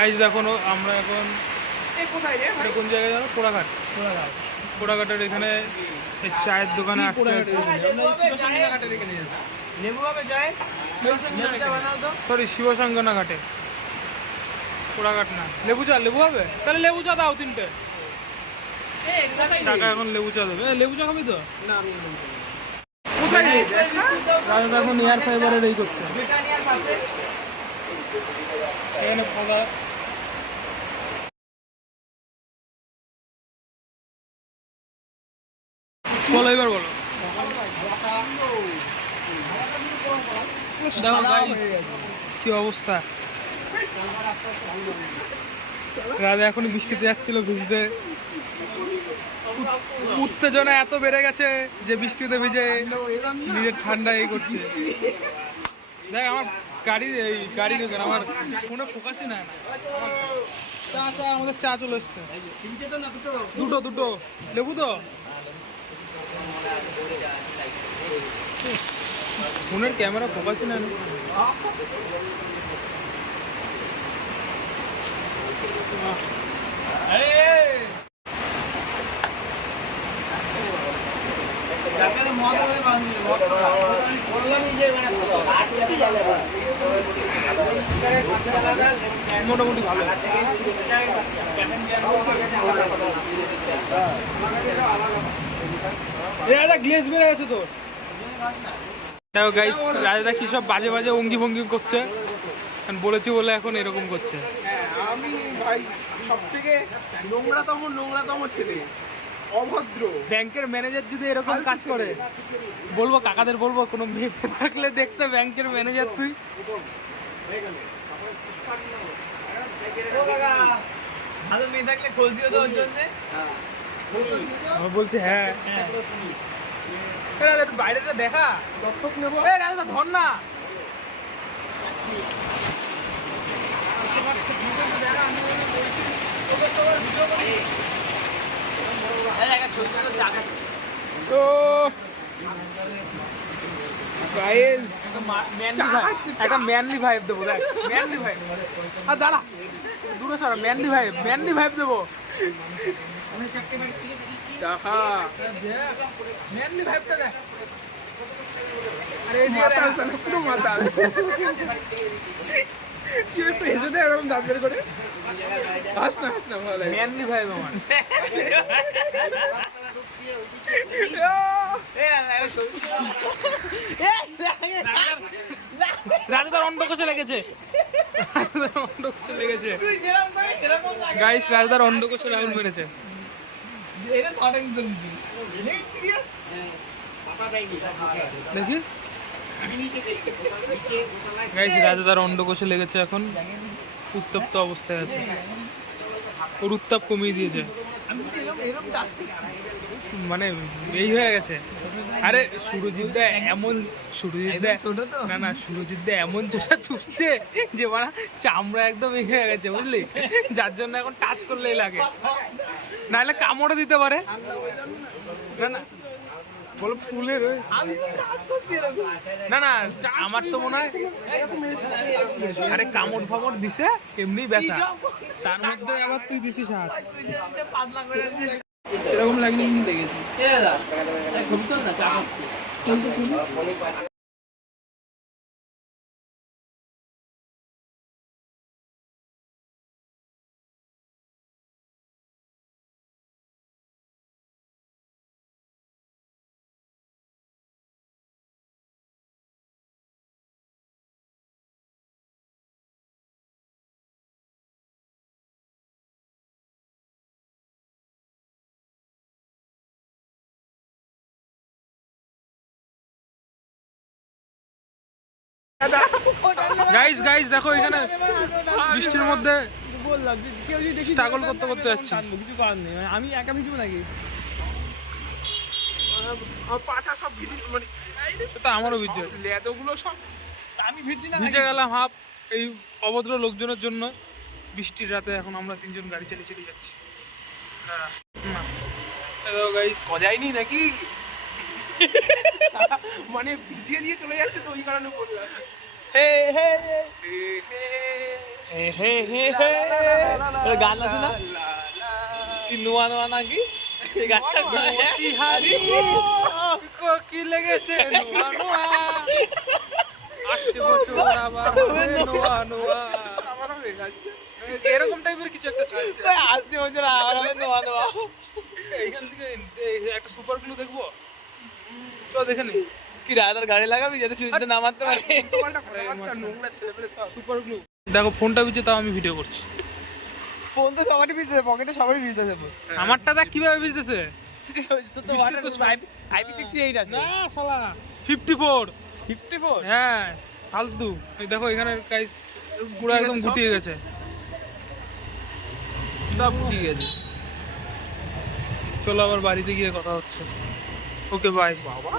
Guys দেখো আমরা এখন কোন জায়গায় জানো? পোড়াঘাট। পোড়াঘাটের এখানে চায়ের দোকানে সরি শিবসঙ্গনা ঘাটে। পোড়াঘাট না, লেবু চা। লেবু হবে? তাহলে লেবু চা দাও 3টে টাকা। এখন লেবু চা দেবে। লেবু চা খাবি তো? এখন এয়ার ফাইবারের এই করছে এখানে ফলা। বলো এবার বলো। কি অবস্থা? রাজা এখন বৃষ্টিতে যাচ্ছিল ভিজতে। উত্তেজনা এত বেড়ে গেছে যে বৃষ্টিতে ভিজে নিজের ঠান্ডা এই করছে। দেখ আমার গাড়ি দোকান, আমার ফোনে ফোকাসই না। আমাদের চা চলে এসছে। দুটো লেবু তো। ফোনের ক্যামেরা ফোকাসই না। মোটামুটি ভালো। গ্লেজ বেড়ে গেছে তোর। দেখো গাইস, রাজাদা কি সব বাজে বাজে অঙ্গি ভঙ্গি করছে বলেছি বলে এখন এরকম করছে। আমি ভাই সব থেকে নোংরাতম ছেলে, অভদ্র। ব্যাংকের ম্যানেজার যদি এরকম কাজ করে, বলবো কাকাদের বলবো কোনো মেয়ে থাকলে দেখতে ব্যাংকের ম্যানেজার তুই। ভালো মেয়ে থাকলে খোঁজ দিও তোর জন্য। বলছে হ্যাঁ বাইরেটা দেখা দত্তক নেবো। ধর না একটা ম্যানলি ভাইব দেবো। দেখ ম্যানলি ভাইব। আর দাঁড়া দূরে সরা। ম্যানলি ভাইব দেবো। ম্যানলি ভাইবটা দেখ। আরে পুরো মাতাল। কি একটু হেসে দেয় এরকম দাঁত বের করে। হাস না ভালো লাগে। ম্যানলি ভাইব আমার। রাজদার অন্ডকোষে লেগেছে। গাইস রাজদার অন্ডকোষে রাহুল মেরেছে। দেখি গাইস রাজদার অন্ডকোষে লেগেছে। এখন উত্তপ্ত অবস্থায় আছে। ওর উত্তাপ কমিয়ে দিয়েছে, মানে এই হয়ে গেছে। আরে সুরজিৎ দা এমন চোষা চুষছে যে মানে চামড়া একদম এই হয়ে গেছে, বুঝলি? যার জন্য এখন টাচ করলেই লাগে, নাহলে কামড়ে দিতে পারে। না বলো ফুলের না আমার তো মনে হয় আরে কামড় ফামড় দিছে এমনি ব্যথা, তার মধ্যে আবার তুই দিছিস হাত। এরকম লাগলে কিন্তু দেখেছি। গাইস দেখো এখানে বৃষ্টির মধ্যে বললাম যে কেউ যদি দেখি স্ট্রাগল করতে যাচ্ছে, কিছু করার নেই। আমি একা ভিজবো নাকি? পাটা সব মানে এটা আমারও ভিজে, লেদোগুলো সব আমি ভিজে গেলাম হাফ এই অভদ্র লোকজনের জন্য। বৃষ্টির রাতে এখন আমরা 3জন গাড়ি চালিয়ে যাচ্ছি। গাইস মজাইনি নাকি? মানে ভিজিয়ে দিয়ে চলে যাচ্ছে তো ওই কারণে বললাম। গান আছে না কি নোয়া নোয়া নাকি সেই গানটা বিহারি কি লেগেছে নোয়া নোয়া আসছে বছর আবার হবে নোয়া নোয়া আমারও হয়ে যাচ্ছে এরকম টাইপের কিছু একটা চলছে আসছে বছর আর হবে নোয়া নোয়া এইখান থেকে একটা সুপার গ্লু দেখবো তো দেখে নি কি রাদার গাড়ি লাগাবি যাতে সুইচটা না মারতে পারে নোংরা ছেলেপেলে সব সুপার গ্লু দেখো ফোনটা বিচে তাও আমি ভিডিও করছি ফোন তো সবারই ভিজতেছে পকেটে সবারই ভিজতেছে আমারটা দেখ কিভাবে বিজতেছে তো তো IP68 আছে না শালা 54 54 হ্যাঁ ফালতু এই দেখো এখানে গাইস পুরো একদম গুটিয়ে গেছে সব ঠিক আছে চলো আবার বাড়িতে গিয়ে কথা হচ্ছে ওকে বাই বাবা